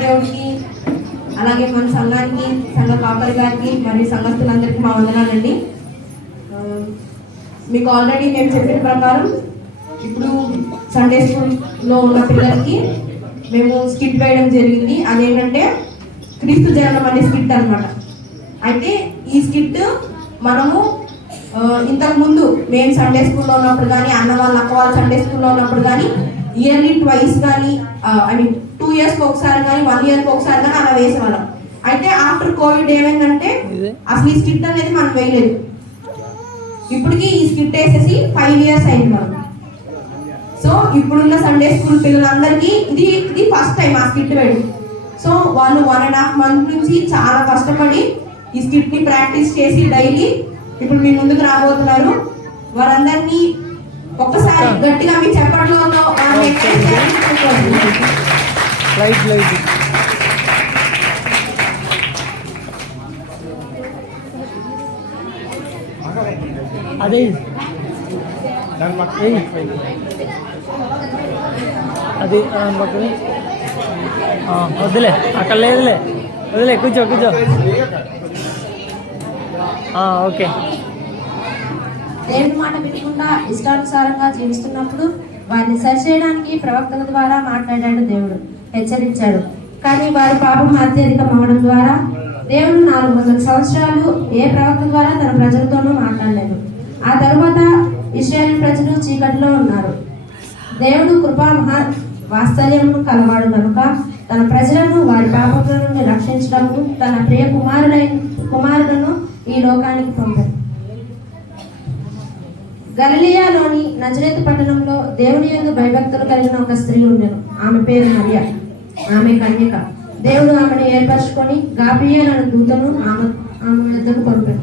దేవుడికి అలాగే మన సంఘానికి, సంఘ కాపరి గారికి మరియు సంఘస్థులందరికీ మా వందనాలండి. మీకు ఆల్రెడీ మేము చెప్పిన ప్రకారం ఇప్పుడు సండే స్కూల్లో ఉన్న పిల్లలకి మేము స్కిట్ వేయడం జరిగింది. అదేంటంటే క్రీస్తు జననం అనే స్కిట్ అనమాట. అయితే ఈ స్కిట్ మనము ఇంతకుముందు మేము సండే స్కూల్లో ఉన్నప్పుడు కానీ, అన్న వాళ్ళ అక్క వాళ్ళు సండే స్కూల్లో ఉన్నప్పుడు కానీ ఇయర్లీ ట్వైస్ కానీ, ఐ మీన్ 2 yearsకి ఒకసారి కానీ 1 yearకి ఒకసారి కానీ అలా వేసేవాళ్ళం. అయితే ఆఫ్టర్ కోవిడ్ ఏమైందంటే అసలు ఈ స్కిట్ అనేది మనం వేయలేదు. ఇప్పటికి ఈ స్కిట్ వేసేసి 5 years అయింది మనం. సో ఇప్పుడున్న సండే స్కూల్ పిల్లలందరికీ ఇది ఫస్ట్ టైం ఆ స్కిట్ వేయడం. సో వాళ్ళు 1.5 months నుంచి చాలా కష్టపడి ఈ స్కిట్ ని ప్రాక్టీస్ చేసి డైలీ ఇప్పుడు మీ ముందుకు రాబోతున్నారు. వారందరినీ ఒక్కసారి గట్టిగా మీ చెప్పడంలో అదే అది వద్దులే, అక్కడ లేదులే, వదిలే, కూర్చో. ఓకే. దేవుని మాట వినకుండా ఇష్టానుసారంగా జీవిస్తున్నప్పుడు వారిని సరిచేయడానికి ప్రవక్తల ద్వారా మాట్లాడాడు దేవుడు, హెచ్చరించాడు. కానీ వారి పాపం అత్యధికం అవడం ద్వారా దేవుడు 400 సంవత్సరాలు ఏ ప్రవక్త ద్వారా తన ప్రజలతోనూ మాట్లాడలేదు. ఆ తరువాత ఇశ్రాయేలు ప్రజలు చీకటిలో ఉన్నారు. దేవుడు కృపా మహా వాత్సల్యమును కలవాడు కనుక తన ప్రజలను వారి పాపముల నుండి రక్షించడానికి తన ప్రియ కుమారులను ఈ లోకానికి పంపాడు. గలిలియాలోని నజరేతు పట్టణంలో దేవుని యందు భయభక్తులు కలిగిన ఒక స్త్రీ ఉండెను. ఆమె పేరు మరియా. ఆమె కన్యక. దేవుడు ఆమెను ఏర్పరచుకొని గాబ్రియేలు అనే దూతను ఆమె వద్దకు పంపాడు.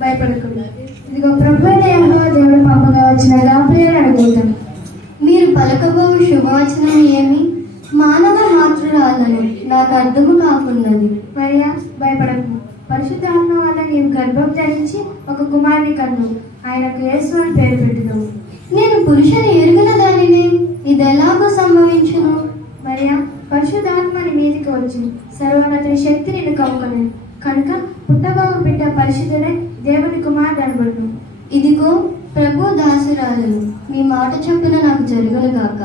భయపడకుండా ఇదిగో ప్రభువైన యెహోవా దేవుడు పంపగా వచ్చిన గాబ్రియేలు అడుగుతాను. మీరు పలకబోవు శుభవచనం ఏమి? మానవ మాతృరాలను నాకు అర్థము కాకున్నది. మరియా, భయపడకు. పరిశుద్ధాత్మ వల్ల నీవు గర్భం ధరించి ఒక కుమారుని కన్ను, ఆయనకు యేసు అని పేరు పెట్టుదావు. నేను పురుషుని ఎరుగిన దానిని, ఇది ఎలాగో సంభవించును? మరియా, పరిశుద్ధాత్మని మీదికి వచ్చి సర్వోన్నతుని శక్తి నిన్ను కమ్ముకొను కనుక పుట్టబోవు బిడ్డ పరిశుద్ధుడై దేవుని కుమారుడు అనబడును. ఇదిగో ప్రభు దాసురాలను, మీ మాట చొప్పున నాకు జరుగును గాక.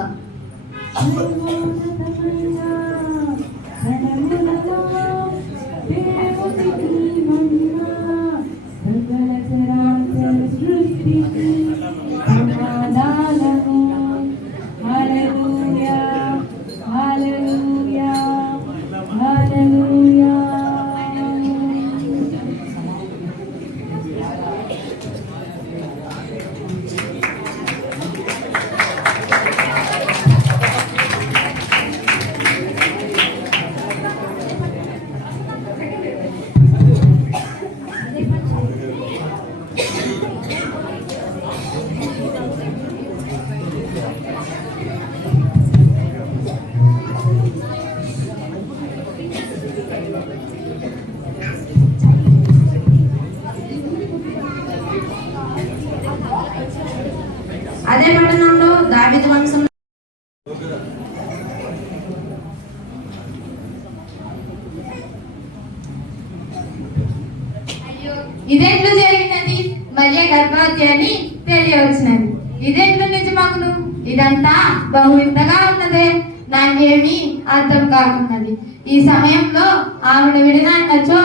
ఇదెట్లు జరిగినది? మరియ గర్భవతి అని తెలియవచ్చినది. ఇదెట్లు నిజమగును? ఇదంతా బహు వింతగా ఉన్నదే, నాకేమీ అర్థం కాకున్నది. ఈ సమయంలో ఆమెను విడినచ్చో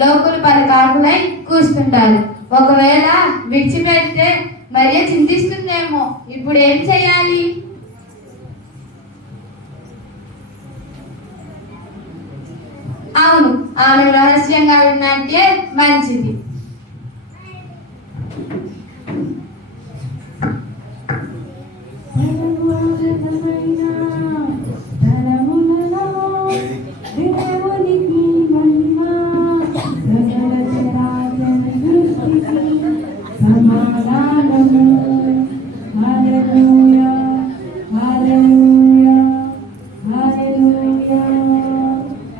లోకులు పరకాకులై కూస్తుంటారు. ఒకవేళ విడిచిపెడితే మరియ చింతిస్తుందేమో. ఇప్పుడు ఏం చేయాలి? అవును, ఆమె రహస్యంగా విన్నట్టే మంచిది.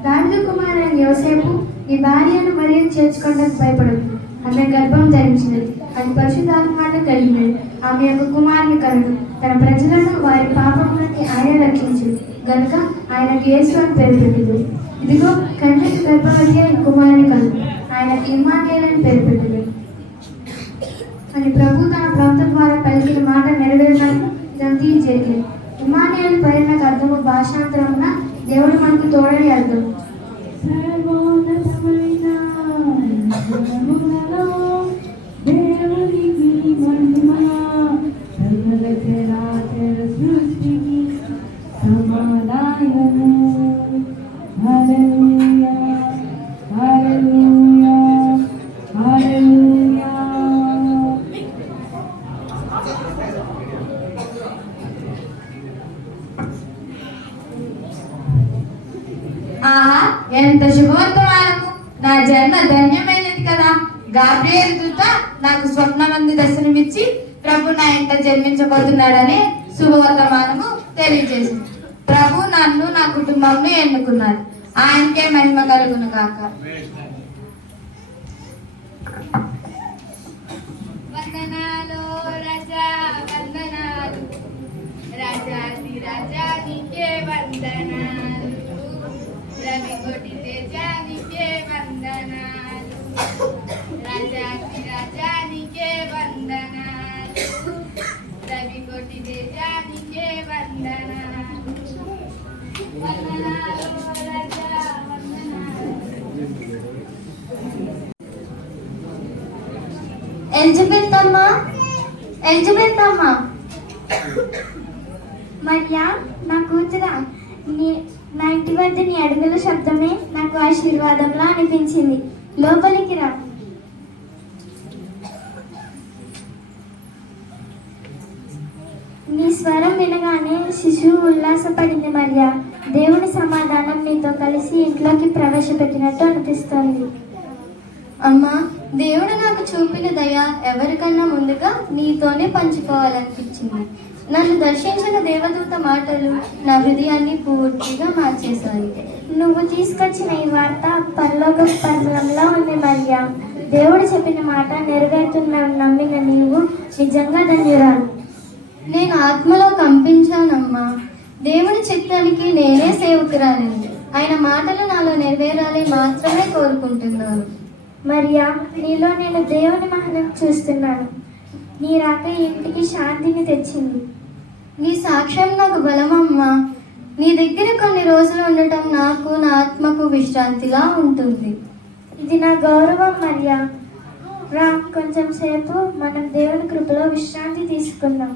రాజకుమారుని యోసేపు ఈ భార్యను మరియు చేర్చుకోవడానికి భయపడదు. ఆమె గర్భం ధరించినది, అది పరిశుద్ధాత్మను కలిగినది. ఆమె యొక్క కుమారుని కనుడు. తన ప్రజలను వారి పాపములకి ఆయన రక్షించింది గనుక ఆయనకు యేసు అని పేరు పెట్టింది. ఇదిగో కంటికి గర్భవతి అయిన కుమారుని కనుడు, ఆయనకి ఇమ్మానుయేలు అని పేరు పెట్టింది అని ప్రభు తన ప్రవక్త ద్వారా పలికిన మాట నెరవేరినట్టు ఇదంతా జరిగింది. ఇమ్మానుయేలు పేరునకు అర్థము భాషాంతరమున దేవుడు మనకు తోడని అర్థం. ఆహా, ఎంత శుభవర్తమానము! నా జన్మ ధన్యమైనది కదా. గాబ్రియేలు దూత నాకు స్వప్నమందు దర్శనమిచ్చి ప్రభు నా ఇంట జన్మించబోతున్నాడని శుభవర్తమానము తెలియజేసింది. ప్రభు నన్ను నా కుటుంబంను ఎన్నుకున్నాడు. ఆయనకే మహిమ కలుగును కాక. వందనాలు రాజా, వందనాలు రాజాది రాజానికే వందనాలు, రవి కోటి తేజానికే వందనాలు, రాజాది రాజానికే వందనాలు, రవి కోటి తేజానికే వందనాలు. వందనాలు రాజా, వందనాలు. ఎలిజబెత్ అమ్మా, ఎలిజబెత్ అమ్మా. మరియా, నా కూతురా, నా ఇంటి వద్ద నీ అడుగుల శబ్దమే నాకు ఆశీర్వాదంలా అనిపించింది. లోపలికి రా. నీ స్వరం వినగానే శిశువు ఉల్లాసపడింది. మరియా, దేవుని సమాధానం నీతో కలిసి ఇంట్లోకి ప్రవేశపెట్టినట్టు అనిపిస్తోంది. అమ్మా, దేవుడు నాకు చూపిన దయ ఎవరికన్నా ముందుగా నీతోనే పంచుకోవాలనిపించింది. నన్ను దర్శించిన దేవదూత మాటలు నా హృదయాన్ని పూర్తిగా మార్చేశాయి. నువ్వు తీసుకొచ్చిన ఈ వార్త పరలోక పర్వంలో ఉంది. మరియా, దేవుడు చెప్పిన మాట నెరవేరుతుందని నమ్మిన నీవు నిజంగా ధన్యురాలు. నేను ఆత్మలో కంపించానమ్మా. దేవుని చిత్తానికి నేనే సేవకురాలిని. ఆయన మాటలు నాలో నెరవేరాలి మాత్రమే కోరుకుంటున్నాను. మరియా, నీలో నేను దేవుని మహిమను చూస్తున్నాను. నీ రాక ఇంటికి శాంతిని తెచ్చింది. నీ సాక్ష్యం నాకు బలమమ్మా. నీ దగ్గర కొన్ని రోజులు ఉండటం నాకు, నా ఆత్మకు విశ్రాంతిగా ఉంటుంది. ఇది నా గౌరవం. మరియా, రా, కొంచెం సేపు మనం దేవుని కృపలో విశ్రాంతి తీసుకుందాం.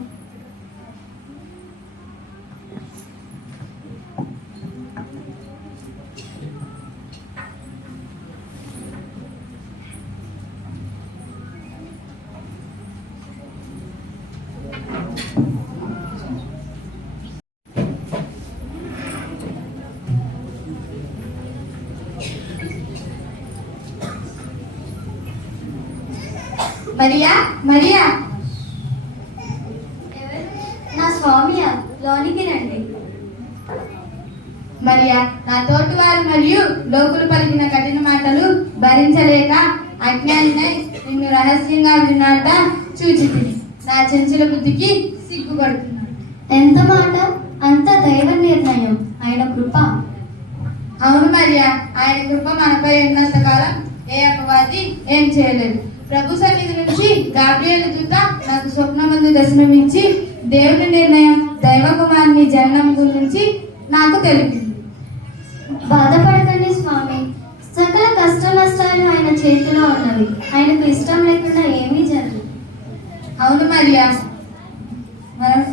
మరియా, మరియా. నా స్వామియా, లోనికి రండి. మరియా, నా తోటివారు మరియు లోకులు పలికిన కఠిన మాటలు భరించలేక అజ్ఞానినై నిన్ను రహస్యంగా విన్నట్ట చూచితిని. నా చెంచుల బుద్ధికి సిగ్గుపడుతున్నాను. ఎంత మాట! అంత దైవ నిర్ణయం, ఆయన కృప. అవును మరియా, ఆయన కృప మనపై ఉన్నంత కాలం ఏ అపవాది ఏం చేయలేదు. ప్రభు సన్నిధి నుంచి గాబ్రియేలు దూత నాకు స్వప్నమందు దర్శనమిచ్చి దేవుని నిర్ణయం దైవకుమారుని జననం గురించి నాకు తెలిపింది. బాధపడకండి స్వామి, సకల కష్ట నష్టాలు ఆయన చేతిలో ఉన్నవి. ఆయనకు ఇష్టం లేకుండా ఏమీ జరగదు. అవును మరియా, మనం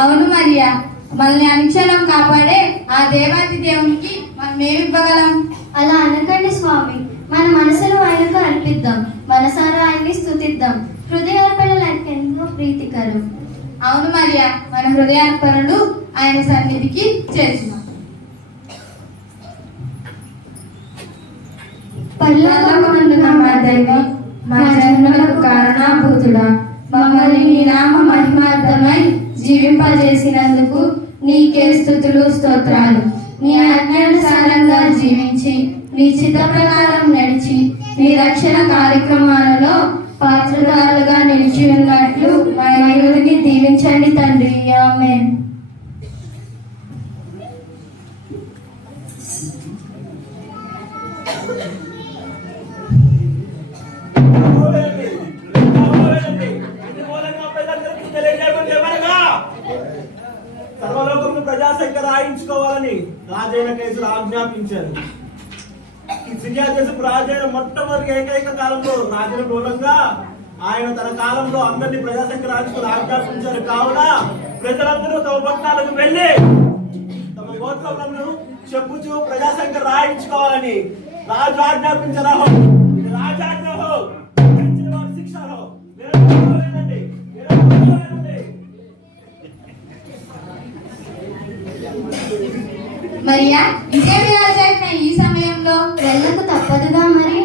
అవును మరియా, మనల్ని అనుక్షణం కాపాడే ఆ దేవాతి దేవునికి మనం ఏమి ఇవ్వగలం? అలా అనకండి స్వామి, మన మనసును ఆయనకు అర్పిద్దాం, మనసారా ఆయన్ని స్తుతిద్దాం. హృదయార్పణలు ఆయనకు ఎంతో ప్రీతికరం. అవును మరియా, మన హృదయార్పణలు ఆయన సన్నిధికి చేర్చుదాం. పరలోకమందున్న మా తండ్రి, మా జన్మలకు కారణభూతుడా, మమ్మల్ని నీ నామ మహిమార్థమై జీవింపజేసినందుకు నీకే స్తుతులు స్తోత్రాలు. నీ ఆజ్ఞానుసారంగా జీవించి నీ చిత్త ప్రకారం నడిచి నీ రక్షణ కార్యక్రమాలలో పాత్రదారులుగా నిలిచి ఉన్నట్లు మా నలుగురిని దీవించండి తండ్రి. ఆమేన్. సర్వలోకమును ప్రజాసంఖ్య రాయించుకోవాలని రాజైన కేసులు ఆజ్ఞాపించారు. ఈ సిరియా దేశపు రాజైన మొట్టమొదటి ఏకైక కాలంలో రాజుల మూలంగా ఆయన తన కాలంలో అందరినీ ప్రజాసంఖ్య రాయించుకుని ఆజ్ఞాపించారు. కావున ప్రజలందరూ తమ పట్టణాలకు వెళ్ళి తమ గోత్రములను చెప్పుచూ ప్రజాసంఖ్య రాయించుకోవాలని రాజు ఆజ్ఞాపించారు. రాజాజ్ఞహో శిక్షలో మరియా, ఇదేమి రాజాజ్ఞ ఈ సమయంలో? వెళ్ళకు తప్పదుగా మరి.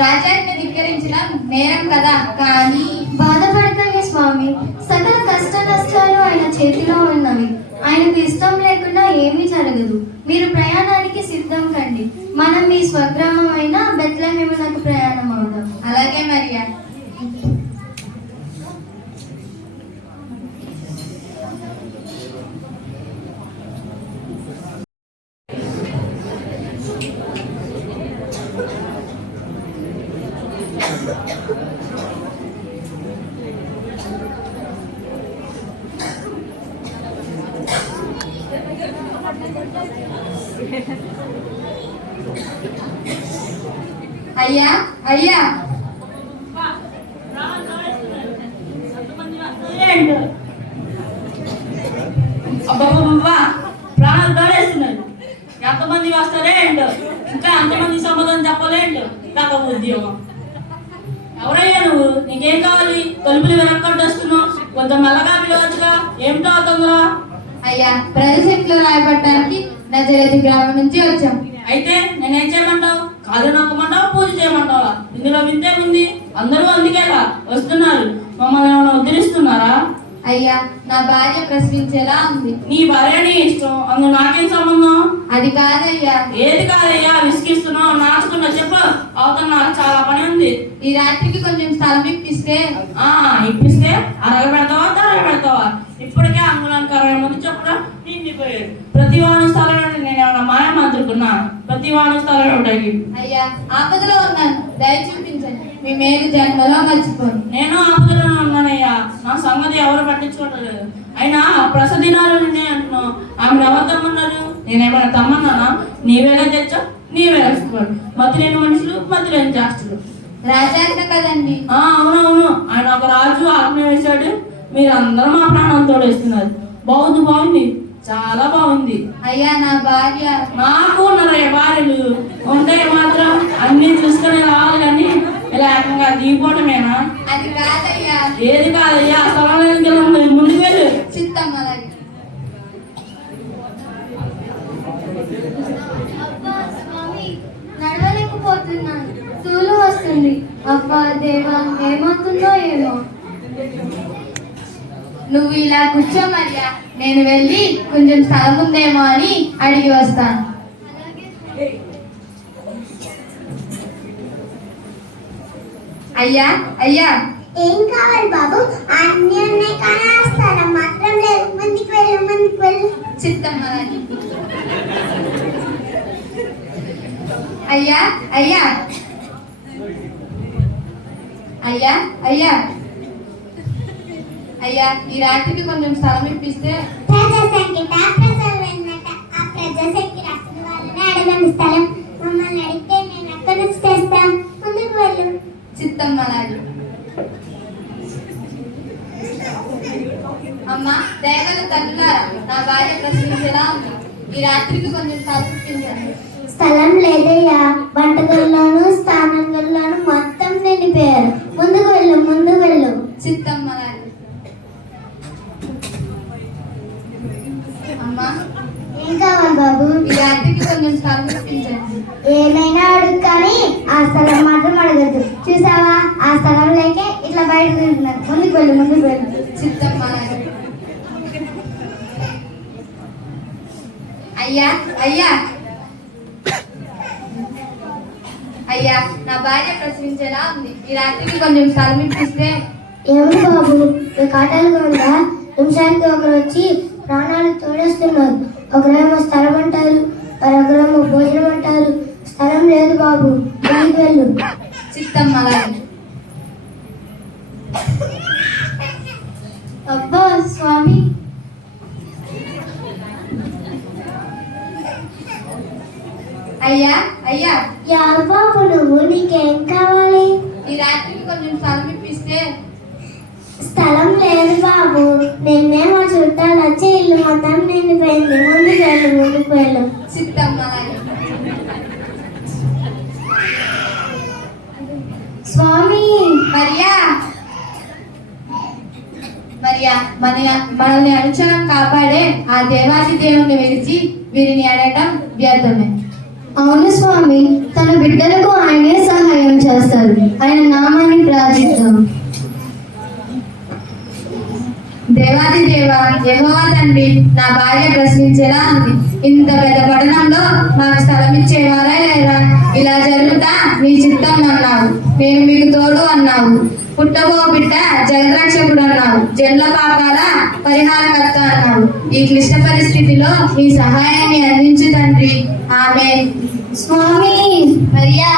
రాజాజ్ఞ ధిక్కరించిన నేరం కదా. కానీ బాధపడకండి స్వామి, సకల కష్ట నష్టాలు ఆయన చేతిలో ఉన్నవి. ఆయనకు ఇష్టం లేకుండా ఏమీ జరగదు. మీరు ప్రయాణానికి సిద్ధం కండి. మనం మీ స్వగ్రామమైన బెత్లెహేమునకు ప్రయాణం అవుదాం. అలాగే మరియా. అయ్యా అయ్యా, అబ్బా ప్రాణాలు దాడేస్తున్నాడు. ఎంతమంది వస్తారే ఏంటో, ఇంకా అంతమంది సమాధానం చెప్పలేండు. కాక ఉద్యోగం ఎవరయ్యా నువ్వు? నీకేం కావాలి? తలుపులు వెనక్కంటూ వస్తున్నావు. కొంత మెల్లగా పిలవచ్చుగా. ఏమిటో తొందర? అయ్యా, ప్రజశక్తిలో రాయబడటానికి నజరేతు గ్రామం నుంచి వచ్చాం. అయితే నేనేం చేయమంటావు? కాళ్ళు నొక్కమంటావు, పూజ చేయమంటావా? ఇందులో వింతే ఉంది. అందరూ అందుకేగా వస్తున్నారు. మమ్మల్ని ఏమైనా ఉద్ధరిస్తున్నారా? అయ్యా, నా భార్య ప్రశ్నించేలా ఉంది. నీ భార్య నీ ఇష్టం, అందులో నాకేం సంబంధం? అది కాదయ్యా. ఏది కాదయ్యా? విసిగిస్తున్నావు. నాచకుండా చెప్పు. అవతల నాకు చాలా పని ఉంది. ఈ రాత్రికి కొంచెం స్థలం ఇప్పిస్తే. ఇప్పిస్తే అరగబెడతావా, తరగబెడతావా? ఇప్పటికే అంగుళానికి 60 మంది చొప్పున నిండిపోయారు. ప్రతి వాణి స్థలం నేను ఏమన్నా మాయమంత్రుకున్నా? ప్రతి వాణి స్థలం ఉంటాయి. అయ్యా, ఆపదలో ఉన్నాను, దయ చూపించండి. మీ మేలు జన్మలో మర్చిపోను. నేను ఆపదలో ఉన్నానయ్యా. నా సంగతి ఎవరు పట్టించుకోవట్లేదు. అయినా ప్రసదినాలు నిన్నే అంటున్నావు. ఆమె ఎవరితమ్మన్నారు? నేనేమైనా తమ్మన్నానా? నీవేగా తెచ్చా, నీవే వేసుకోవాలి. మతి లేని మనుషులు, మతి లేని చేస్తులు. రాజాజ్ఞ కదండి. అవునవును, ఆయన ఒక రాజు ఆజ్ఞ వేశాడు. మీరందరూ మా ప్రాణం తోడేస్తున్నారు. బాగుంది, చాలా బాగుంది. అయ్యా, నా భార్య. నాకు ఉన్నారయ్య భార్యలు. ఉంటే మాత్రం అన్ని చూసుకొని రావాలి కానీ ఇలా ఏకంగా దిగిపోవటమేనా? అది కాదయ్యా. ఏది కాదయ్యా? స్థలం ముందుకు వెళ్ళు. చిత్తం అలాగే. అబ్బా స్వామి, నడవలేకపోతున్నాను, తూలు వస్తుంది. అబ్బా దేవా, ఏమవుతుందో ఏమో. నువ్వు ఇలా కూర్చో మరియా, నేను వెళ్ళి కొంచెం స్థలం ఉందేమో అని అడిగి వస్తాను. అయ్యా అయ్యా, ఏం కావాలి బాబు? అన్ని ఉన్నాయి కానీ ఆ స్థలం మాత్రం లేదు. ముందుకు వెళ్ళు, ముందుకు వెళ్ళు. చిత్తం మహారాణి. అయ్యా అయ్యా అయ్యా అయ్యా అయ్యా, ఈ రాత్రికి కొంచెం స్థలం ఇప్పిస్తే. ప్రజాసంఖ్య ప్రజలన్నట. ఆ ప్రజాసంఖ్య రాసిన వాళ్ళని అడగండి స్థలం. మమ్మల్ని అడిగితే నేను అక్కడ నుంచి తెస్తాం. ముందుకు వెళ్ళు. చిత్తం మహారాణి. అమ్మా, దయగల తల్లులారా, నా భార్య ప్రశ్నించేలా ఉంది. ఈ రాత్రికి కొంచెం స్థలం ఇప్పించండి. స్థలం లేదయ్యా. వంటగదిలోను స్నానం గదిలోను మొత్తం నిండిపోయారు. ముందుకు వెళ్ళు, ముందుకు వెళ్ళు. చిత్తం మహారాణి. అమ్మా, ఏం కావాలి బాబు? ఈ రాత్రికి కొంచెం స్థలం ఇప్పించండి. ఏమైనా అడుగు కానీ ఆ స్థలం మాత్రం అడగద్దు. చూసావా, ఆ స్థలం లేకే ఇట్లా బయట తింటున్నారు. ముందుకు వెళ్ళు, ముందుకు వెళ్ళు. చిత్తం మహారాణి. అయ్యా అయ్యా అయ్యా, నా భార్య ప్రశ్నించేలా ఉంది. ఈ రాత్రికి కొంచెం స్థలం ఇప్పిస్తే. ఏమి బాబు, ఈ కాటాలుగా ఉందా? నిమిషానికి ఒకరు వచ్చి ప్రాణాలు తోడేస్తున్నారు. ఒకరేమో స్థలం అంటారు, మరొకరేమో భోజనం అంటారు. స్థలం లేదు బాబు, ముందుకు వెళ్ళు. చిత్తం మహారాణి. అబ్బా స్వామి, అయ్యా అయ్యా, ఎవరు బాబు నువ్వు? నీకేం కావాలి? ఈ రాత్రికి కొంచెం స్థలం ఇప్పిస్తే. స్థలం లేదు బాబు. నిన్నే మా చుట్టాలు వచ్చి ఇల్లు మొత్తం నిండిపోయింది. ముందుకు వెళ్ళు, ముందుకు వెళ్ళు. చిత్తం మహారాణి. స్వామి, మరియా మరియా, మనల్ని అనుచరం కాపాడే ఆ దేవాది దేవుణ్ణి విడిచి వీరిని అడగటం వ్యర్థమే. అవును స్వామి, తన బిడ్డలకు ఆయనే సహాయం చేస్తారు. ఆయన నామాన్ని ప్రార్థిస్తాం. దేవాది దేవ, యెహోవా తండ్రి, నా భార్య ప్రశ్నించేలా ఉంది. ఇంత పెద్ద పట్టణంలో మాకు స్థలం ఇచ్చేవారా లేదా? ఇలా జరుగుతా నీ చిత్తం అన్నావు. నేను మీకు తోడు అన్నావు. పుట్టబో బిడ్డ జగరక్షకుడు అన్నావు. జన్ల పాపాల పరిహారకర్త అన్నావు. ఈ క్లిష్ట పరిస్థితిలో నీ సహాయాన్ని అందించు తండ్రి. ఆమేన్. స్వామి, మరియా,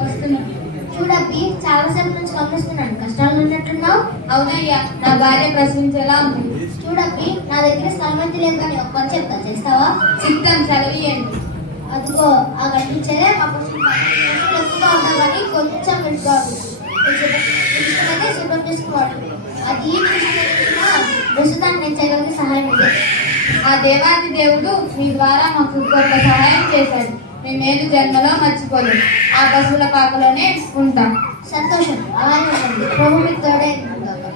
వస్తున్నాను. చూడబ్బి, చాలాసేపు నుంచి గమనిస్తున్నాను. కష్టాలు ఉన్నట్టున్నావు. అవునయ్యా, నా భార్య ప్రశ్నించేలా ఉంది. చూడబ్బి, నా దగ్గర స్థలం అయితే లేదు కానీ ఒక్క పని చెప్తా, చేస్తావా? చిత్తం సెలవియండి. అదిగో ఆ కనిపించేదే మా పశువులు. పశువులు ఎక్కువగా ఉంటాయి కానీ కొంచెం విడిగా ఉంటుంది. ఇష్టమైతే శుభ్రం చేసుకోవాలి. అది ప్రస్తుతాన్ని నేను చేయగలిగే సహాయం ఉంది. ఆ దేవాది దేవుడు మీ ద్వారా మాకు గొప్ప సహాయం చేశాడు. మేము ఏడు జన్మలో మర్చిపోలేం. ఆ పశువుల పాకలోనే ఉంటాం. సంతోషం, అలాగే ఉంటుంది. ప్రభు మీకు తోడే ఉంటాడు.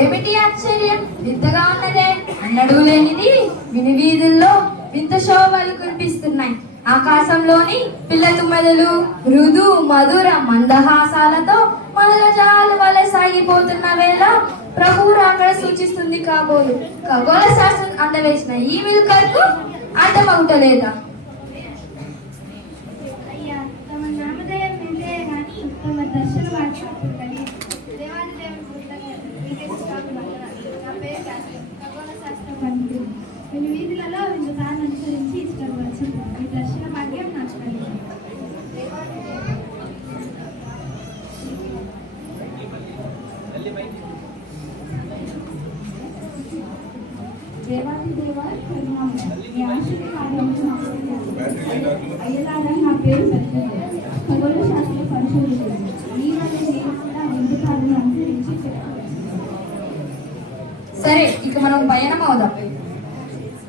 ఏమిటి ఆశ్చర్యం? వింతగా ఉన్నదే. అన్నడు లేనిది విని వీధుల్లో వింత శోభలు కురిపిస్తున్నాయి. ఆకాశంలోని పిల్ల తుమ్మెదలు మృదు మధుర మందహాసాలతో మనగజాలు వలె సాగిపోతున్న వేళ ప్రభువు రాకడ సూచిస్తుంది కాబోలు. ఖగోళ శాస్త్రం అందవేసిన ఈ విలుకలకు అడ్డమవుతలేదా? అయ్యా, తమ నామధేయం నిందే కానీ తమ దర్శన వాక్యం తెలియదు. దేవాది దేవుని కృతజ్ఞతలు. మీకే స్తుతులు వందనాలు. నా పేరు శాస్త్రం, ఖగోళ శాస్త్రం పండితుడు. నేను వీధులలో వివిధ దాన్ని అనుసరించి ఇష్టం వచ్చింది. మీ దర్శన భాగ్యం నాకు కలిగింది. దేవాది దేవా కరుణామయ నీ ఆశ్చర్య కార్యాలను నాకు అయ్యలారా నా పేరు సత్యం ఖగోళ శాస్త్ర పరిశోధకుడు ఈ వల్ల నేను కూడా నిందితాలను అనుసరించి సరే ఇక మనం పయనం అవుదాం.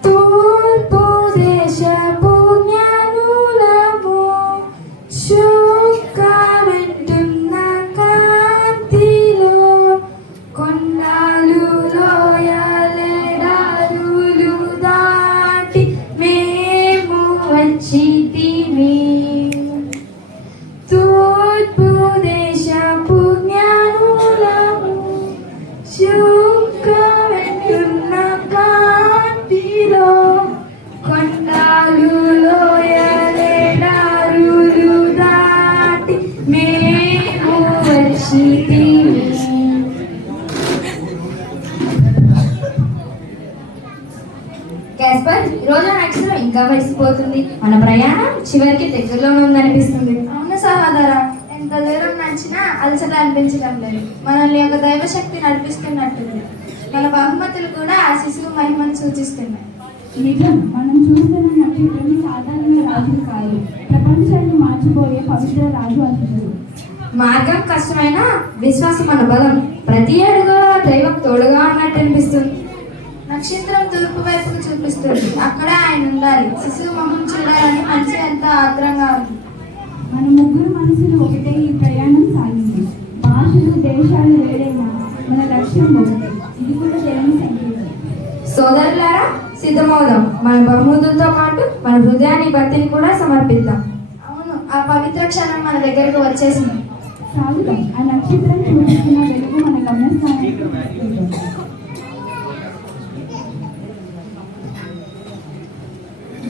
తూర్పు దేశపు జ్ఞానులము శోకమంటున్న కాంతిలో కొండలు లోయలెడారులు దాటి మేము వచ్చితిమి. తూర్పు దేశపు జ్ఞానులము శోకమంటున్న కాంతిలో కొండలు లోయలెడారులు దాటి మేము వచ్చితిమి. క్యాస్పర్, రోజు నక్షత్రం ఇంకా వయసిపోతుంది. మన ప్రయాణం చివరికి దగ్గరలోనే ఉందనిపిస్తుంది. అవును సహోదరా, ఎంత దూరం నడిచినా అలసట అనిపించడం లేదు. మనల్ని ఒక దైవశక్తి నడిపిస్తున్నట్టుంది. మన బహుమతులు కూడా ఆ శిశువు మహిమను సూచిస్తున్నాయి. నిజం, మనం చూస్తున్న నక్షత్రం సాధారణ రాజు కాదు, ప్రపంచాన్ని మార్చిపోయే పవిత్ర రాజు అతడు. మార్గం కష్టమైన విశ్వాసం మన బలం. ప్రతి అడుగులో దైవం తోడుగా ఉన్నట్టు అనిపిస్తుంది. నక్షత్రం తూర్పు వైపుకు చూపిస్తుంది. అక్కడ ఆయన ఉండాలి. శిశువు మొహం చూడాలని మనసు ఎంతో ఆత్రంగా ఉంది. మన ముగ్గురు మనసులు ఒకటే ఈ ప్రయాణం సాగింది. భాషలు దేశాలు వేరైనా మన లక్ష్యం ఒకటి. ఇది కూడా దేవుని సంకేతం. సోదరులారా, సిద్ధమవుదాం. మన బహుమతులతో పాటు మన హృదయాన్ని భక్తిని కూడా సమర్పిద్దాం. అవును, ఆ పవిత్ర క్షణం మన దగ్గరకు వచ్చేసింది. సాగుదాం. ఆ నక్షత్రం చూపిస్తున్న వెలుగు మన గమ్యస్థానానికి తీసుకెళ్తుంది.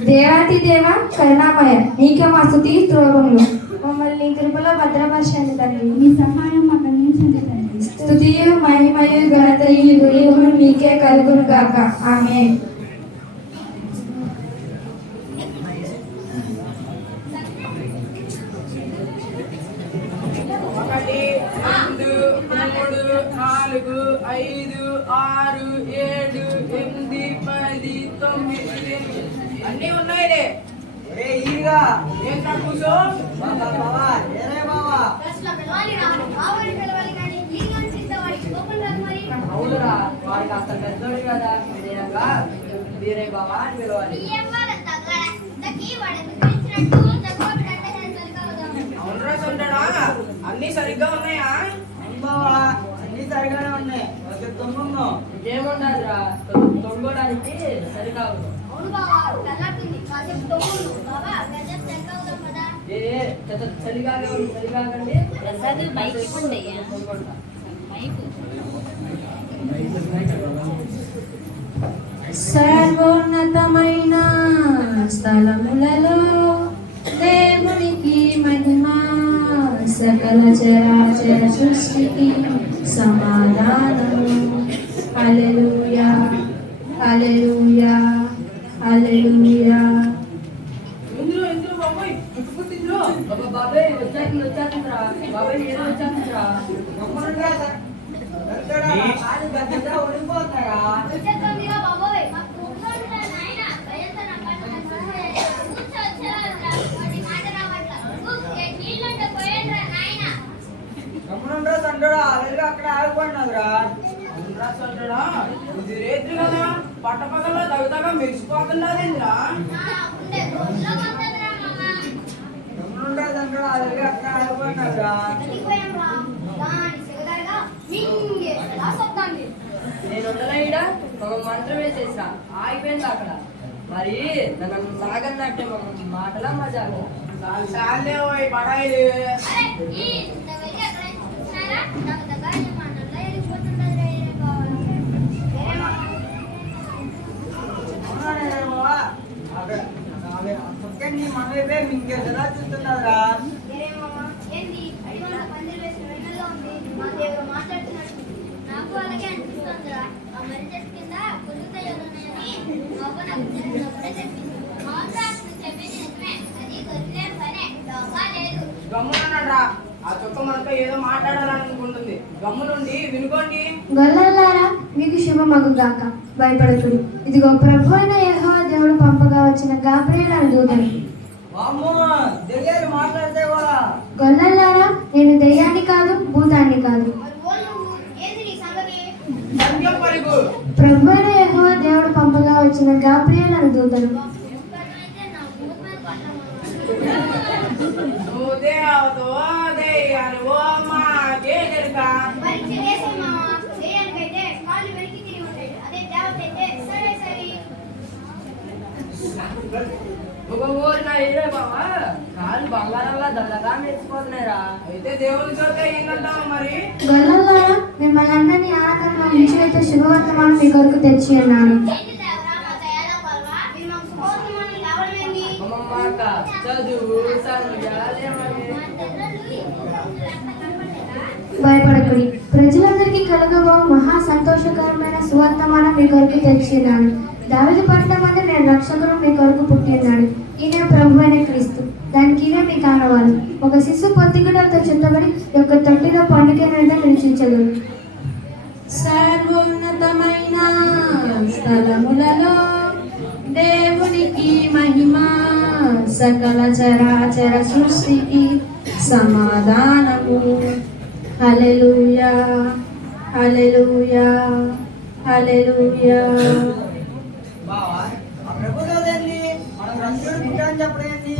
దేవాతి దేవ కరుణామయ, నీకే మా స్తుతి స్తోత్రములు. మమ్మల్ని నీ కృపలో భద్రపరచండి తండ్రి. మీ సహాయం మాకు అందించండి తండ్రి. స్తుతియు మహిమయు ఘనతయు యుగములు నీకే కలుగును గాక. ఆమేన్. ఒకటి, రెండు, మూడు, నాలుగు, ఐదు, ఆరు, ఏడు, ఎనిమిది, 10, 9 అన్నీ ఉన్నాయిలే. ఏంట్రా కూర్చో. అవునురా, వాడికి అంత పెద్దోడు కదా, వినయంగా వీరే బావా అని పిలవాలి. అవునరా సొంటడా, అన్ని సరిగ్గా ఉన్నాయా? అన్ని సరిగానే ఉన్నాయి. ఇంకేముండదురా, తొంగడానికి సరికాదు. చలిగానే ఉంది, చలిగాకండి. సర్వోన్నతమైన స్థలములలో దేవునికి మహిమ, సకల చరాచర సృష్టికి సమాధానము. హల్లెలూయా, హల్లెలూయా, హల్లెలూయా. ఇందులో ఇందులో బాబాయ్ పుట్టుకుంది ఇందులో. బాబాయ్ వచ్చాకుందిరా. బాబాయ్ ఏదో వచ్చాకుందిరా. ఓడిపోతారా? గమ్మునుండ్రా తండ్రుడా, అలరిగా అక్కడ ఆగిపోయినావురా. అవునరా తండ్రుడా, ఇది రేత్రి కదా, పట్టపగల్లో తగుతగా మెరిసిపోతున్నదేంద్రా. గమ్మునుండ్రా తండ్రుడా, అలరిగా అక్కడ ఆగిపోయినావురా. నేను ఉండలేడా ఒక మంత్రం వేసేసా, ఆగిపోయింది అక్కడ. మరి నన్ను సాగన్నట్టే మాటలా మజాగా చాలే పోయి పడాయి. మనవే మింగేసలా చూస్తున్నావురా. నాకు అలాగే అనిపిస్తుందిరా. ఆ మర్రి చెట్టు కింద పొద్దుతాయి ఉన్నాయని నవ్వు నాకు తెలిసినప్పుడే చెప్పింది. చెప్పింది నిజమే, అది కొద్దిలే పనే, దొంగ లేదు. గమ్మునరా, ఆ చుక్క మనతో ఏదో మాట్లాడాలనుకుంటుంది. గమ్ము నుండి వినుకోండి. గొల్లలారా, మీకు శుభమగుగాక. భయపడకుడు, ఇదిగో ప్రభు అయిన యెహోవా దేవుడు పంపగా వచ్చిన గాబ్రియేలు అను దూతను. గొల్లలారా, నేను దెయ్యాన్ని కాదు, భూతాన్ని కాదు. ప్రభు అయిన యెహోవా దేవుడు పంపగా వచ్చిన గాబ్రియేలు అను దూతను. కాళ్ళు బంగారంలా దల్లగా మెచ్చిపోతున్నాయిరా. అయితే దేవుని చోట ఏంటంటావు మరి? గొల్లలారా, మిమ్మల్ని అందరినీ ఆనందంగా ఉంచినట్టు శుభవర్తమానం మీ కొరకు తెచ్చి ఉన్నాను. చదువు భయపడకుడి, ప్రజలందరికీ కలగబో మహా సంతోషకరమైన సువర్తమానం మీ కొరకు తెచ్చిన్నాను. దావీదు పట్టణమందు నేను రక్షకుడు మీ కొరకు పుట్టి ఉన్నాడు. ఈయన ప్రభు అయిన క్రీస్తు. దానికి ఇవే మీ కానవాలు. ఒక శిశు పొత్తికడలతో చుట్టబడి యొక్క తొట్టిలో పండుగ మీద నిలిచించగలరు. సర్వోన్నతమైన స్థలములలో దేవునికి మహిమ, సకల చరాచర సృష్టికి సమాధానము. హల్లెలూయా, హల్లెలూయా, హల్లెలూయా. బావా, ఆ ప్రభుదేవుని మనం రక్షకుడు పుట్టాడని చెప్పడం ఏంటి?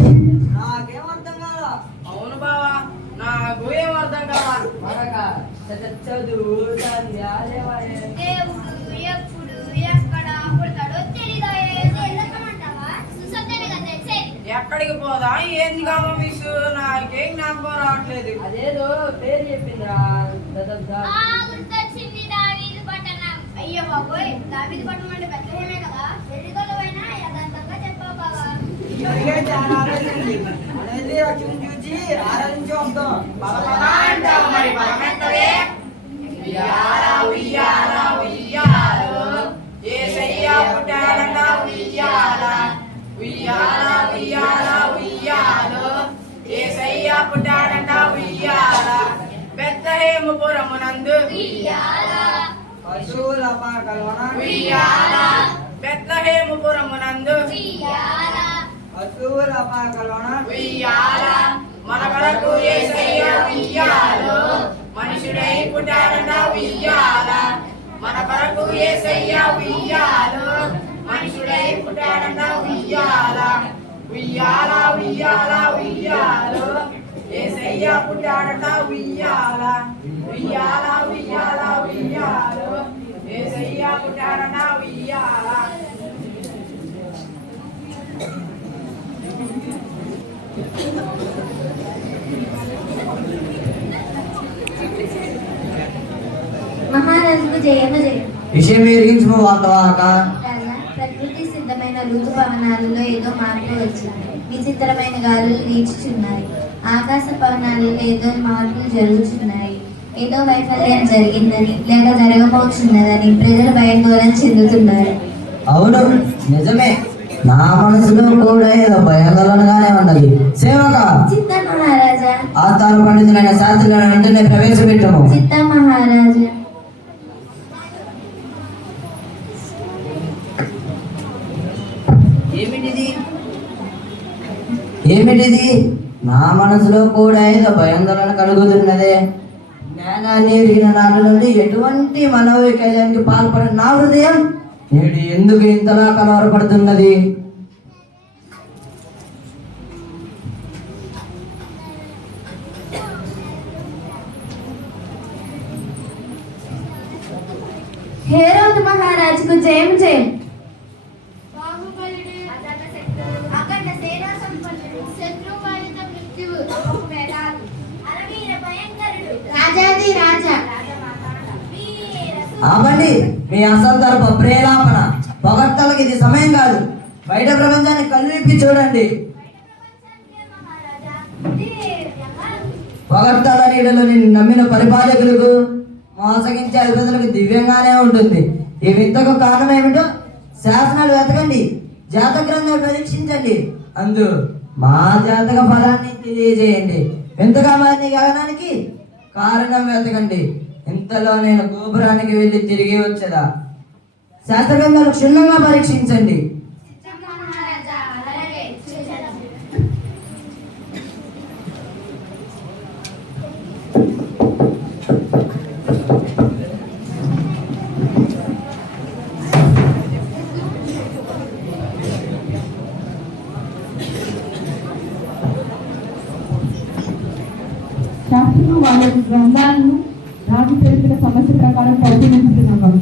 నాకేం అర్థం కాదా? అవును బావా, నాకు ఏం అర్థం కాదా? మనక చదువు దేవుడు ఎప్పుడు ఎక్కడ పుడతాడో తెలియదాయే. ఎక్కడికి పోదా? ఏంది కామో మిస్? నాకేం జ్ఞాపకం రావట్లేదు. అదేదో పేరు చెప్పిందిరా. గుర్తొచ్చింది, దావీదు పట్టణం. అయ్యో బాబోయ్, దావీదు పట్టణం అంటే బెత్లెహేమే కదా. వెర్రిగొల్లవైనా యథార్థంగా చెప్పావు బావా. అనేది రక్షణ చూసి ఆరాధించి వస్తాం. అంటావు మరి బలమెంతవే? ఉయ్యాల ఉయ్యాల ఉయ్యాలో యేసయ్య పుట్టాడట ఉయ్యాల. ఉయ్యాల ఉయ్యాల ఉయ్యాలో యేసయ్య పుట్టాడట ఉయ్యాల. బెత్లెహేము పురమునందు ఉయ్యాల. పశువుల పాకలోన ఉయ్యాల. బెత్లెహేము పురమునందు ఉయ్యాల. పశువుల పాకలోన ఉయ్యాల. మన కొరకు యేసయ్య ఉయ్యాలో. మనుషుడై పుట్టాడట ఉయ్యాల. మన కొరకు యేసయ్య ఉయ్యాలో. మనుషుడై పుట్టాడట ఉయ్యాల. ఉయ్యాల ఉయ్యాల ఉయ్యాలో యేసయ్య పుట్టాడట ఉయ్యాల. ఉయ్యాల ఉయ్యాల ఉయ్యాలో యేసయ్య పుట్టాడట ఉయ్యాల. మహారాజుకు జయము జయం. విషయం ఎరిగించము వార్తవాహక. రాజా, ప్రకృతి సిద్ధమైన ఋతుపవనాలలో ఏదో మార్పు వచ్చింది. విచిత్రమైన గాలులు వీచుచున్నాయి. ఆకాశ పవనాలలో ఏదో మార్పులు జరుగుతున్నాయి. ఏదో వైఫల్యం జరిగిందని లేక జరగబోతున్నదని ప్రజలు భయాందోళన చెందుతున్నారు. అవును, నిజమే. నా మనసులో కూడా ఏదో భయాందోళనగానే ఉన్నది. సేవక, చిత్త మహారాజా. ఆస్థాన పండితులైన శాస్త్రులను వెంటనే ప్రవేశపెట్టము. చిత్త మహారాజా. ఏమిటిది? నా మనసులో కూడా ఏదో భయాందోళన కలుగుతున్నదే. జ్ఞానాన్ని ఎరిగిన నాటి నుండి ఎటువంటి మనోవైకల్యానికి పాల్పడిన నా హృదయం నేడు ఎందుకు ఇంతలా కలవరపడుతున్నది? హేరోదు మహారాజుకు జయం జయం. బాహుబలుడు, అఖండ సేనా సంపన్నుడు, శత్రుబాధిత మృత్యువు, వేలాలు, అరవీర భయంకరుడు, రాజాది రాజా. ఆపండి మీ అసందర్భ ప్రేలాపన. పొగడ్తలకు ఇది సమయం కాదు. బయట ప్రపంచాన్ని కళ్ళు విప్పి చూడండి. పొగడ్తల నీడలో నిన్ను నమ్మిన పరిపాలకులకు, మోసగించే అధిపతులకు దివ్యంగానే ఉంటుంది. ఈ వింతకు కారణం ఏమిటో శాసనాలు వెతకండి, జాతక గ్రంథాలు పరీక్షించండి. అందు మా జాతక ఫలాన్ని తెలియజేయండి. వింతగా మారిన గగనానికి కారణం వెతకండి. ఇంతలో నేను గోపురానికి వెళ్ళి తిరిగి వచ్చేదా? శాస్త్రగ్రంథాలు క్షుణ్ణంగా పరీక్షించండి. శాస్త్రులు వాళ్ళ గ్రంథాలను రాజు తెలిపిన సమస్య ప్రకారం పరిశీలించుతున్నాం.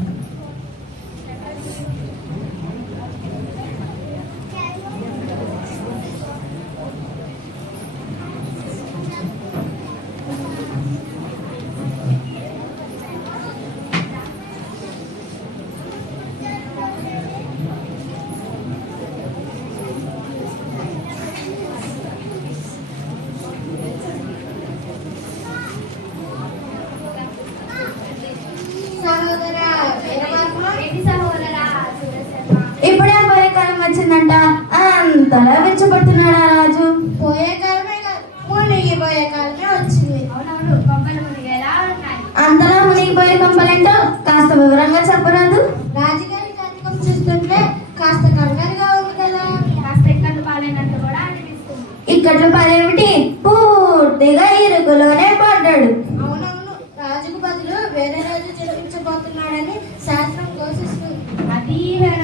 ఇప్పుడే పోయే కాలం వచ్చిందంట, అంతలా వెచ్చబడుతున్నాడా రాజు? పోయే కాలమే కాదు, మునిగిపోయే కాలమే వచ్చింది. అవునవును, కొంపలు మునిగేలా ఉన్నాయి. అంతలా మునిగిపోయే కంపలేంటో కాస్త వివరంగా చెప్పరాదు? రాజుగారి జాతకం చూస్తుంటే కాస్త కంగారుగా ఉంది కదా. కాస్త ఎక్కడ పాలైనట్టు కూడా అనిపిస్తుంది. ఇక్కట్లు పనేమిటి, పూర్తిగా ఇరుకులోనే పడ్డాడు. అవునవును, రాజుకు బదులు వేరే రాజు జన్మించబోతున్నాడని శాస్త్రం ఘోషిస్తుంది. అది వేరే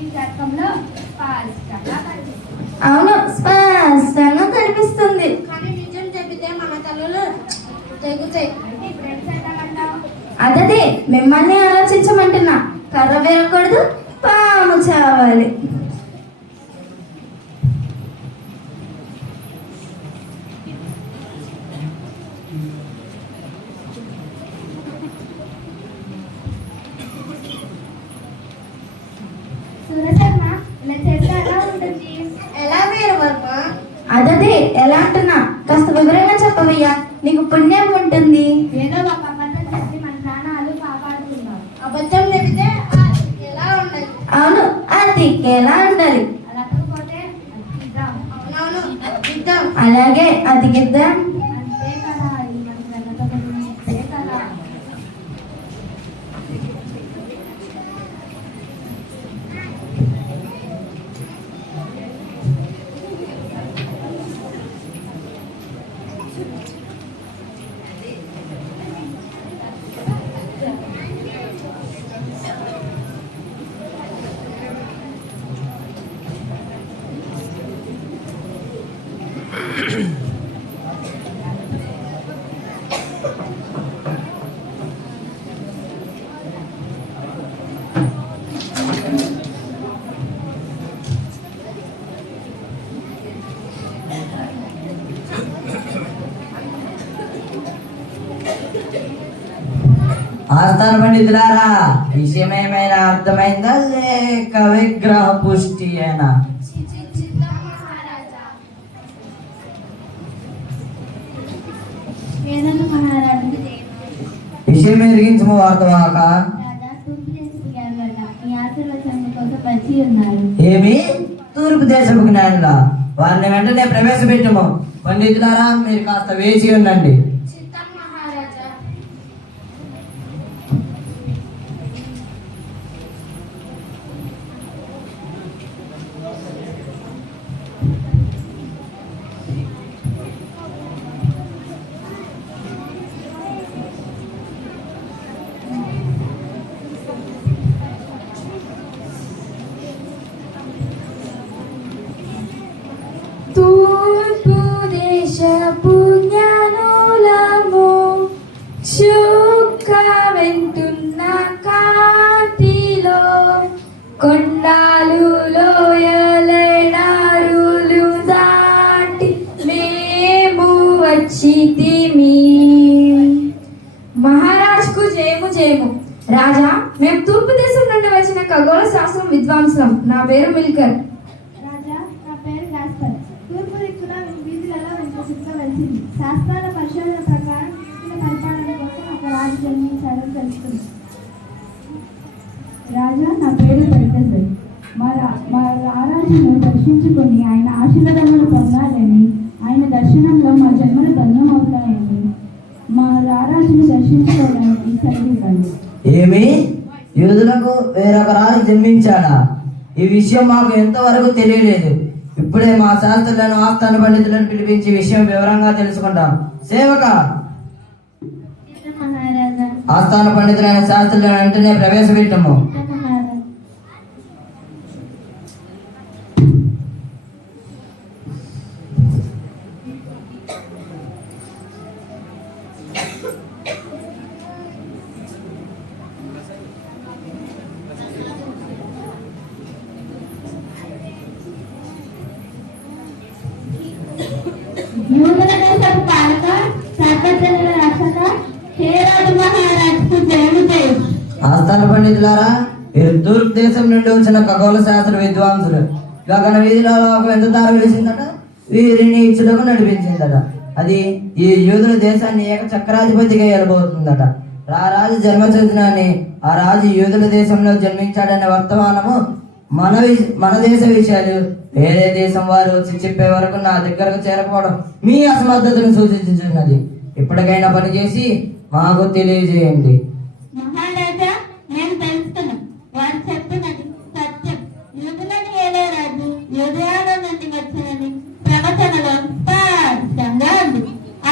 ఈ జాతకంలో స్పష్టంగా కనిపిస్తుంది. అవును, స్పష్టంగా కనిపిస్తుంది. కానీ నిజం చెబితే మన తలలు తెగుతాయి. అంటే ఇప్పుడు ఏం చేద్దామంటావు? అదే మిమ్మల్ని ఆలోచించమంటున్నా. కర్ర వేరకూడదు, పాము చావాలి. సూరశర్మ, ఇలా చేస్తే ఎలా ఉంటుంది? ఎలా వీరవర్మ? అదే ఎలా అంటున్నా, కాస్త వివరంగా చెప్పవయ్యా, నీకు పుణ్యం ఉంటుంది. ఏదో ఒక అబద్ధం చెప్పి మన ప్రాణాలు కాపాడుతున్నారు. అబద్ధం చెబితే ఎలా ఉండాలి? అవును, అది ఎలా ఉండాలి. అలా కాకపోతే అతికిద్దాం. అవునవును, అతికిద్దాం. అలాగే అతికిద్దాం. అంతే కదా, ఇది మన గ్రంథకథలు అంతే కదా. ఆస్థాన పండితులారా, విషయం ఏమైనా అర్థమైందా లేక విగ్రహ పుష్టి అయినా? విషయం ఎరిగించము వార్తవాక. ఏమి తూర్పు దేశపు జ్ఞానుల? వారిని వెంటనే ప్రవేశపెట్టము. పండితులారా, మీరు కాస్త వేచి ఉండండి. తూర్పు దేశపు జ్ఞానులము చుక్క వెంటున్న కాంతిలో కొండాలు లోయలెడారులు దాటి మేము వచ్చితిమి. మహారాజ్కు జయము జయము. రాజా, మేము తూర్పు దేశం నుండి వచ్చిన ఖగోళ శాస్త్రం విద్వాంసులం. నా పేరు మిల్కర్. రాజా, నా పేరు గాస్పర్. తూర్పు దిక్కున వీధులలో ఇంత చిత్ర వెలిసింది. శాస్త్రాల పరిశోధన ప్రకారం ఇచ్చిన పరిపాలన కోసం ఒక రాజు జన్మించాడని తెలుస్తుంది. రాజా, నా పేరు పరితెసరి. మా రారాజును దర్శించుకుని ఆయన ఆశీర్వాదములు పొందాలని ఆయన దర్శనంలో మా జన్మలు ధన్యం అవుతాయని మా రారాజును దర్శించుకోవడానికి కలిగిందండి. ఏమి యూదులకు వేరొక రాజు జన్మించాడా? ఈ విషయం మాకు ఎంతవరకు తెలియలేదు. ఇప్పుడే మా శాస్త్రులను ఆస్థాన పండితులను పిలిపించి విషయం వివరంగా తెలుసుకుంటాం. సేవక, మహారాజా, ఆస్థాన పండితులైన శాస్త్రులను వెంటనే ప్రవేశపెట్టము. మహారాజా. యూదుల దేశపు పాలక, సర్వజనుల రక్షక, హేరోదు మహారాజుకు జయము జయం. ఆస్థాన పండితులారా, వీరు తూర్పు దేశం నుండి వచ్చిన ఖగోళ శాస్త్ర విద్వాంసులు. గగన వీధిలో ఎంత దారి వేసిందట, వీరిని ఇచ్చుటకు నడిపించిందట. అది ఈ యూదుల దేశాన్ని ఏక చక్రాధిపతిగా వెళ్ళబోతుందట. ఆ రాజు జన్మచంద్రాన్ని ఆ రాజు యూదుల దేశంలో జన్మించాడనే వర్తమానము మన దేశ విషయాలు వేరే దేశం వారు వచ్చి చెప్పే వరకు నా దగ్గరకు చేరకపోవడం మీ అసమర్థతను సూచించున్నది. ఇప్పటికైనా పనిచేసి మాకు తెలియజేయండి. మహారాజా, నేను తెలుసుకున్నాను. వారు చెప్తున్నది సత్యం. యూదులను ఏలే రాజు యూదయాల నుండి వచ్చినని ప్రవచనలో స్పష్టంగా ఉంది.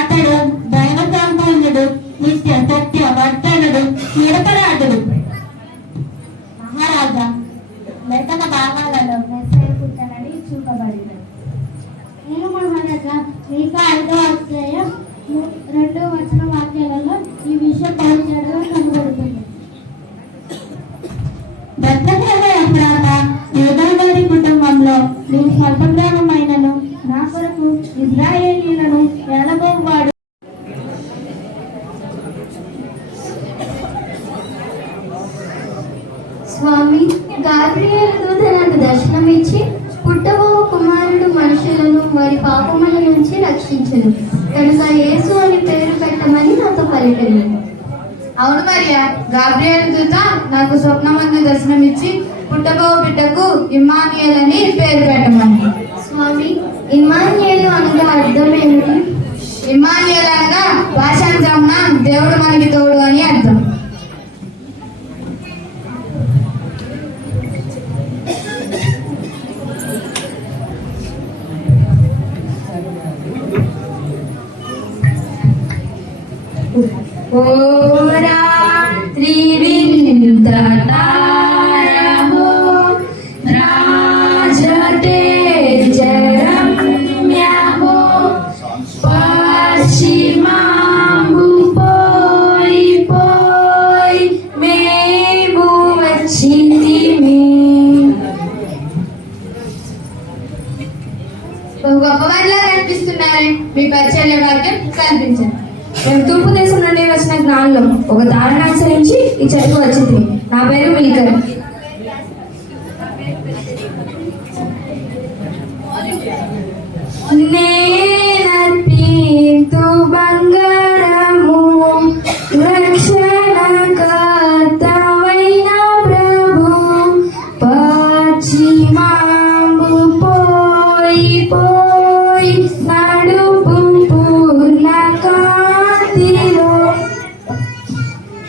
అతడు దైవ సంపూర్ణుడు, నిత్య సత్య వర్తనుడు, నిరపరాధుడు. మహారాజా, లేఖన భాగాలలో మెస్సయ్య పుట్టనని చూపబడింది. నేను మహారాజా, మీకా 5వ అధ్యాయం 2వ వచన వాక్యాలలో ఈ విషయం పరిచయంగా కనబడుతుంది. బెత్లెహేము ఎఫ్రాతా, యూదావారి కుటుంబంలో నీ స్వల్ప గ్రామమైనను నా కొరకు ఇశ్రాయేలీయులను ఏలబోవాడు. స్వామి, గాబ్రియేలు దూత నాకు దర్శనమిచ్చి పుట్టబో కుమారుడు మనుషులను వారి పాపముల నుంచి రక్షించును కనుక యేసు అని పేరు పెట్టమని నాతో పలికెను. అవును మరియా, గాబ్రియేలు దూత నాకు స్వప్నమందు దర్శనమిచ్చి పుట్టబో బిడ్డకు ఇమ్మానుయేల్ అని పేరు పెట్టమని. స్వామి, ఇమ్మానుయేలు అనగా అర్థం ఏమిటి? ఇమ్మానుయేల్ అనగా భాషాంతరమున దేవుడు మనకి తోడు అని అర్థం. ఓ రాత్రి వింత తారమో రాజతేజరమ్యమో పశ్చిమాంబు పోయి పోయి మేము వచ్చితిమి. బహు గొప్పవారిలా కనిపిస్తున్నారే, మీ పరిచర్య వాక్యం కనిపించండి. మేము తూర్పు దేశం నుండి వచ్చిన జ్ఞానులు ఒక దారిని అనుసరించి ఈ చెట్టుకు వచ్చింది. నా పేరు మిలికర్. నేనర్పింతు బంగారము రక్షణకర్తవైన ప్రభు పశ్చిమాంబు పోయి పోయి నడుపు పూర్ణ కాంతిలో.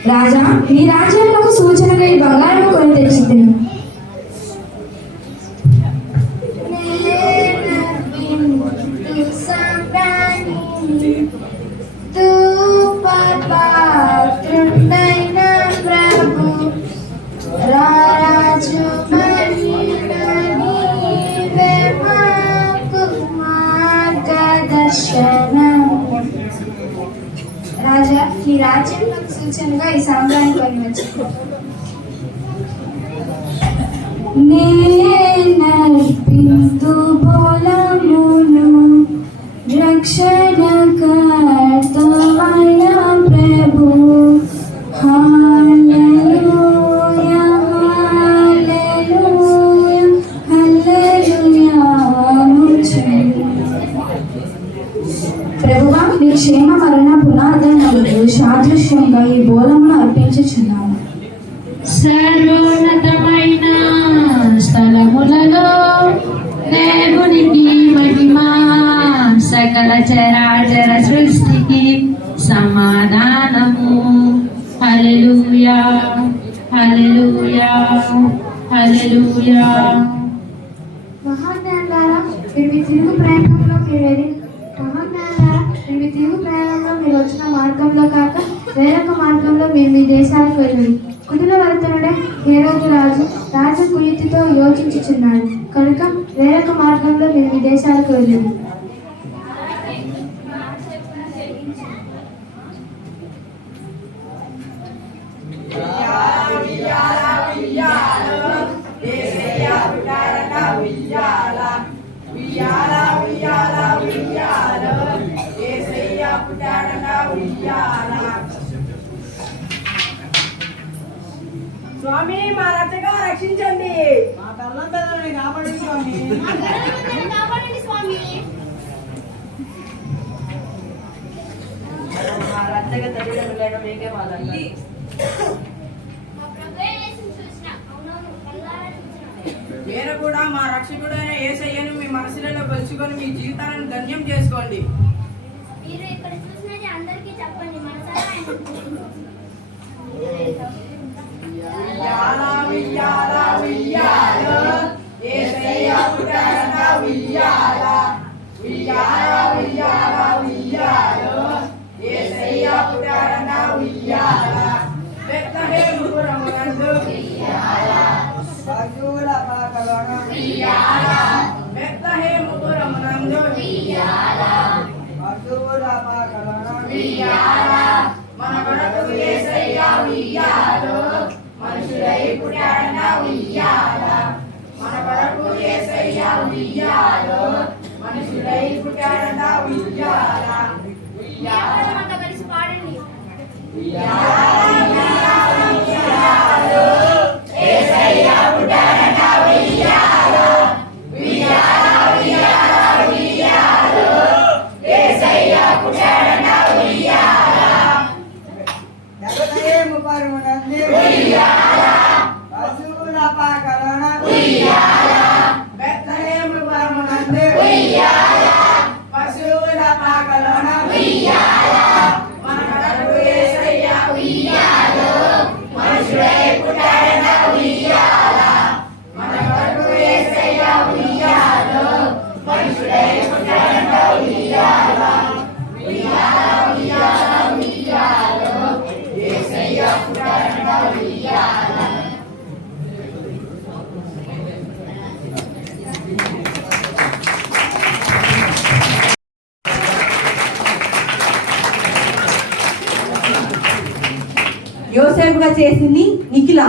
రాజా, ఈ రాజ్యాలకు సూచనగా ఈ బంగారం కొని తెచ్చింది. రాజా, ఈ రాజ్యంలోకి సూచనగా ఈ సాంబ్రాన్ని కొని వచ్చింది. నేనర్పింతు బోలమును రక్షణకర్తవైన ప్రభు హల్లెలూయా హల్లెలూయా హల్లెలూయా అనుచును. ప్రభువా, నీ క్షేమ మరణ పునాదనములు సాదృశ్యంగా ఈ బోధమును అర్పించుచున్నాము. సర్వోన్నతమైన స్థలములలో దేవునికి మహిమ, సకల చరాచర సృష్టికి సమాధానము. హల్లెలూయా హల్లెలూయా హల్లెలూయా. మహాజ్ఞానులారా, మీరు మీ తిరుగు ప్రయాణంలో మీరు వచ్చిన మార్గంలో కాక వేరొక మార్గంలో మీరు మీ దేశాలకు వెళ్ళండి. కుటిల వర్తనుడే హేరోదు రాజు కుయుక్తితో యోచించుచున్నాడు కనుక వేరొక మార్గంలో మీరు మీ దేశాలకు వెళ్ళండి. స్వామి మా రక్షగా రక్షించండి, మా కళ్ళం పిల్లల్ని కాపాడండి స్వామి. మా రక్షక తల్లిదండ్రులైన మీకే మాదండి. మీరు కూడా మా రక్షకుడైన యేసయ్యను మీ మనసులలో కలుసుకొని మీ జీవితాలను ధన్యం చేసుకోండి. మీరు ఇక్కడ చూసినది అందరికీ చెప్పండి. మనసారా ఉయ్యాలా ఉయ్యాలా ఉయ్యాలా యేసయ్య పుట్టాడట ఉయ్యాలా. ఉయ్యాలా ఉయ్యాలా ఉయ్యాలా యేసయ్య పుట్టాడట ఉయ్యాలా. బెత్లెహేము పురమునందు ఉయ్యాలా. పశువుల పాకలోన ఉయ్యాలా. బెత్లెహేము పురమునందు ఉయ్యాలా. పశువుల పాకలోన ఉయ్యాలా. మన కొరకు యేసయ్య ఉయ్యాలో. మనుషులై పుట్టాడట ఉయ్యాలా. మన కొరకు యేసయ్య ఉయ్యాలో. మనుషులై పుట్టాడట ఉయ్యాలా. ఉయ్యాలా కలిసి పాడండి. ఉయ్యాలో యేసయ్య పుట్టాడట ఉయ్యాలో. ఉయ్యాలా ఉయ్యాలా ఉయ్యాలో యేసయ్య పుట్టాడట ఉయ్యాలా. బెత్లెహేము పురమునందు ఉయ్యాలా. పశువుల పాకలోన ఉయ్యాలా. బెత్లెహేము పురమునందు ఉయ్యాలా. పశువుల పాకలోన ఉయ్యాలా. మన కొరకు యేసయ్య ఉయ్యాలో. మనుషుడై పుట్టాడట ఉయ్యాలా. మన కొరకు యేసయ్య ఉయ్యాలో. మనుషుడై పుట్టాడట ఉయ్యాలా. ఉయ్యాలా ఉయ్యాలా ఉయ్యాలో యేసయ్య పుట్టాడట ఉయ్యాలా. యోసేపుగా చేసింది నిఖిల.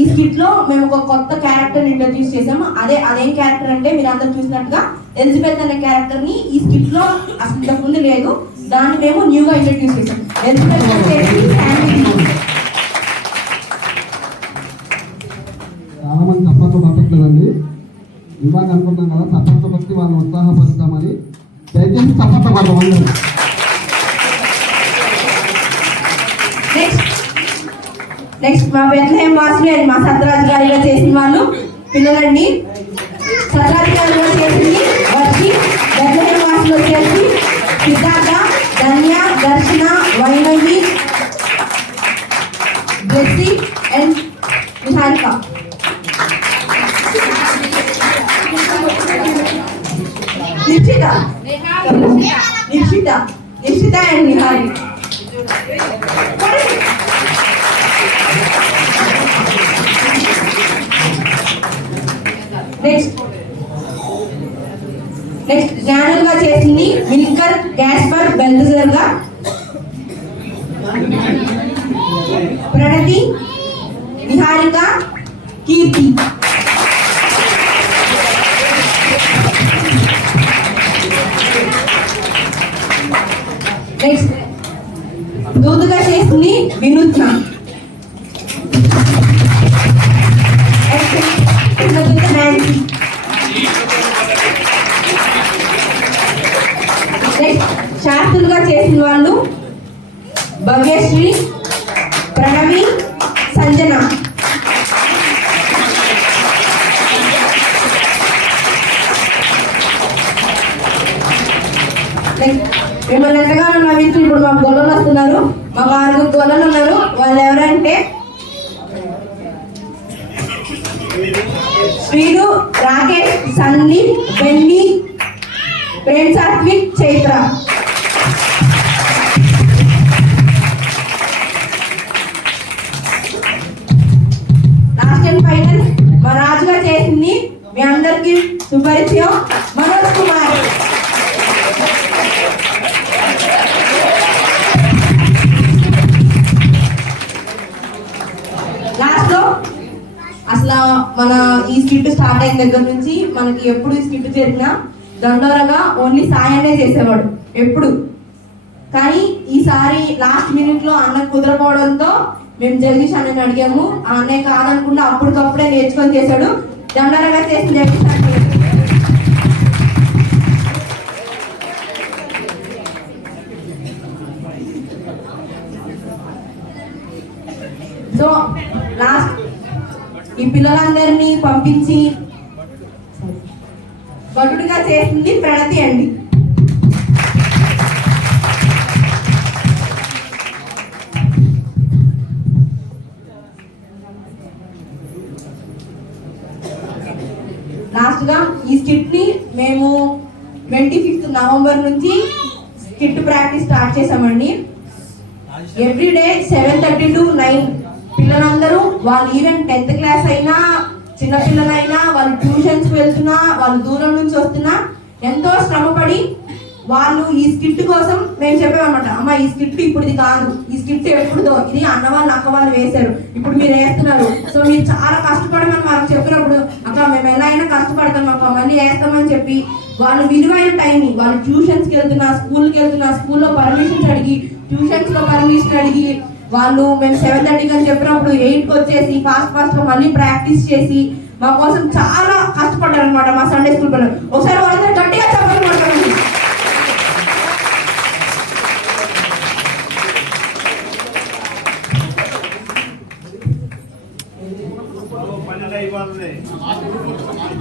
ఈ స్కిట్ లో మేము ఒక కొత్త క్యారెక్టర్ ఇంట్రడ్యూస్ చేసాము. అదేం క్యారెక్టర్ అంటే మీరు అందరు చూసినట్టుగా ఎలిజబెత్ అనే క్యారెక్టర్ ని ఈ స్కిట్ లో అసలు ఇంతకు ముందు లేదు, దాన్ని మేము న్యూగా ఇంట్రడ్యూస్ చేసాం. ఎలిజబెత్ చాలా మంది చప్పట్లు పట్టట్లేదండి. ఇందాక అనుకుంటాం కదా చప్పట్లు బట్టి వాళ్ళని ఉత్సాహపరుస్తామని. దయచేసి చప్పట్లు పడమండి. నెక్స్ట్ మా బెత్లెహేం వాసులు అండ్ మా సత్యరాజు గారిగా చేసిన వాళ్ళు పిల్లలండి. సత్యరాజు గారిగా చేసింది వచ్చి బెత్లెహేం వాసులు వచ్చేసి సిద్ధార్థ, ధన్య, దర్శన, వైనవి, జెస్సీ అండ్ నిహారిక. నిశ్చిత అండ్ నిహారి. నెక్స్ట్ జ్ఞానులుగా చేసింది విల్కర్, గ్యాస్పర్, బెల్జర్ గా, ప్రణతి, నిహారిక, కీర్తి. నెక్స్ట్ దూదుగా చేసింది వినూత్న. నాన్సీ. నెక్స్ట్ శాస్త్రులుగా చేసిన వాళ్ళు భవ్యశ్రీ, ప్రణవి, సంజన. మిమ్మల్ని ఎంతగానో నవ్వించి ఇప్పుడు మాకు గొల్లలు వస్తున్నారు. మాకు 6 గొల్లలు ఉన్నారు. వాళ్ళు ఎవరంటే Sridu, Rakesh, Sandeep, Benny, Prem Satvik, Chaitra. Last and final మా రాజుగా చేసింది మీ అందరికి సుపరిచయం మనోజ్ కుమార్. లాస్ట్ లో అసలు మన ఈ స్కిట్ స్టార్ట్ అయిన దగ్గర నుంచి మనకి ఎప్పుడు ఈ స్కిట్ జరిగినా దండోరగా ఓన్లీ సాయనే చేసేవాడు ఎప్పుడు. కానీ ఈసారి లాస్ట్ మినిట్ లో అన్న కుదరపోవడంతో మేము జగదీష్ అన్నని అడిగాము. ఆ అన్నయ్య కాదనుకుంటే అప్పటికప్పుడే నేర్చుకొని చేశాడు. దండోరగా చేసిన జగదీష్ అన్న. సో లాస్ట్ ఈ పిల్లలందరినీ పంపించి భటుడిగా చేసింది ప్రణతి అండి. లాస్ట్ గా ఈ స్కిట్ ని మేము 25th నవంబర్ నుంచి స్కిట్ ప్రాక్టీస్ స్టార్ట్ చేసామండి. ఎవ్రీడే 7:30 to 9 పిల్లలందరూ వాళ్ళు ఈవెన్ 10th క్లాస్ అయినా చిన్నపిల్లలైనా వాళ్ళు ట్యూషన్స్ వెళ్తున్నా వాళ్ళు దూరం నుంచి వస్తున్నా ఎంతో శ్రమపడి వాళ్ళు ఈ స్కిట్ కోసం మేము చెప్పామన్నమాట. అమ్మ ఈ స్కిట్ ఇప్పుడు ఇది కాదు, ఈ స్కిట్ ఎప్పుడుదో, ఇది అన్న వాళ్ళు అక్క వాళ్ళు వేశారు, ఇప్పుడు మీరు వేస్తున్నారు, సో మీరు చాలా కష్టపడమని వాళ్ళకి చెప్పినప్పుడు అక్క మేము ఎలా అయినా కష్టపడతాం అక్క మళ్ళీ వేస్తామని చెప్పి వాళ్ళు విలువైన టైంని వాళ్ళు ట్యూషన్స్కి వెళ్తున్నా స్కూల్కి వెళ్తున్నా స్కూల్లో పర్మిషన్స్ అడిగి ట్యూషన్స్ లో పర్మిషన్ అడిగి వాళ్ళు మేము 7:30 అని చెప్పినప్పుడు 8కి వచ్చేసి ఫాస్ట్ గా మళ్ళీ ప్రాక్టీస్ చేసి మా కోసం చాలా కష్టపడ్డారు అనమాట మా సండే స్కూల్ పిల్లలు. ఒకసారి వాళ్ళందరూ గట్టిగా చెప్పాలి మాట్లాడండి. పని